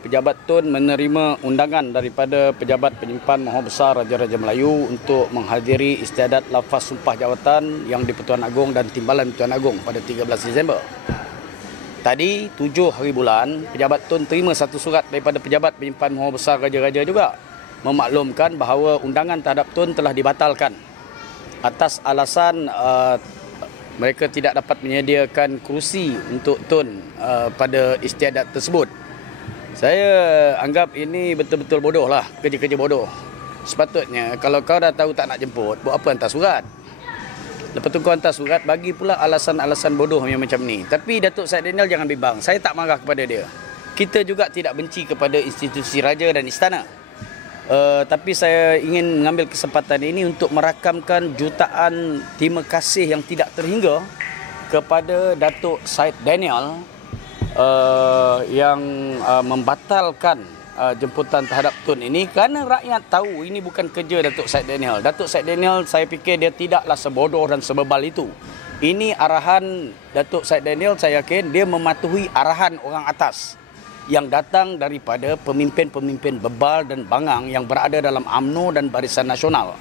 Pejabat Tun menerima undangan daripada Pejabat Penyimpan Maha Besar Raja-Raja Melayu untuk menghadiri istiadat lafaz sumpah jawatan yang di-Pertuan Agong dan Timbalan Pertuan Agong pada 13 Disember. Tadi 7 hari bulan, Pejabat Tun terima satu surat daripada Pejabat Penyimpan Maha Besar Raja-Raja juga memaklumkan bahawa undangan terhadap Tun telah dibatalkan atas alasan mereka tidak dapat menyediakan kerusi untuk Tun pada istiadat tersebut. Saya anggap ini betul-betul bodoh lah, kerja-kerja bodoh. Sepatutnya kalau kau dah tahu tak nak jemput, buat apa hantar surat? Lepas tu kau hantar surat, bagi pula alasan-alasan bodoh yang macam ni. Tapi Datuk Syed Daniel jangan bimbang, saya tak marah kepada dia. Kita juga tidak benci kepada institusi raja dan istana. Tapi saya ingin mengambil kesempatan ini untuk merakamkan jutaan terima kasih yang tidak terhingga kepada Datuk Syed Daniel yang membatalkan jemputan terhadap Tun ini kerana rakyat tahu ini bukan kerja Datuk Syed Daniel. Datuk Syed Daniel, saya fikir dia tidaklah sebodoh dan sebebal itu. Ini arahan Datuk Syed Daniel, saya yakin dia mematuhi arahan orang atas yang datang daripada pemimpin-pemimpin bebal dan bangang yang berada dalam UMNO dan Barisan Nasional.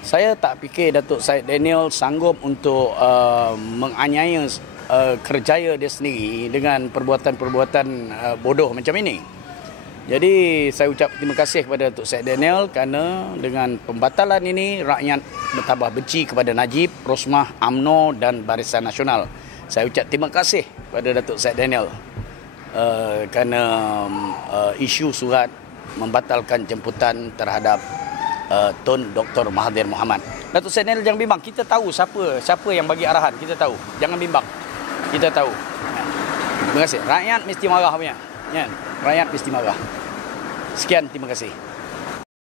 Saya tak fikir Datuk Syed Daniel sanggup untuk menganiaya kerjaya dia sendiri dengan perbuatan-perbuatan bodoh macam ini. Jadi saya ucap terima kasih kepada Datuk Syed Daniel kerana dengan pembatalan ini rakyat bertambah benci kepada Najib, Rosmah, UMNO dan Barisan Nasional. Saya ucap terima kasih kepada Datuk Syed Daniel kerana isu surat membatalkan jemputan terhadap Tun Dr. Mahathir Mohamad. Datuk Syed Daniel jangan bimbang, kita tahu siapa yang bagi arahan, kita tahu. Jangan bimbang. Kita tahu. Terima kasih. Rakyat mesti marah punya. Rakyat mesti marah. Sekian, terima kasih.